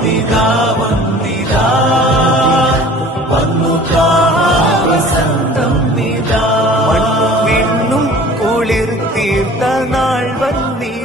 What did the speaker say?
வந்திதா வந்திதா பங்கு காசந்தம் மீதா இன்னும் குளிர் தீர்த்த நாள் வந்தி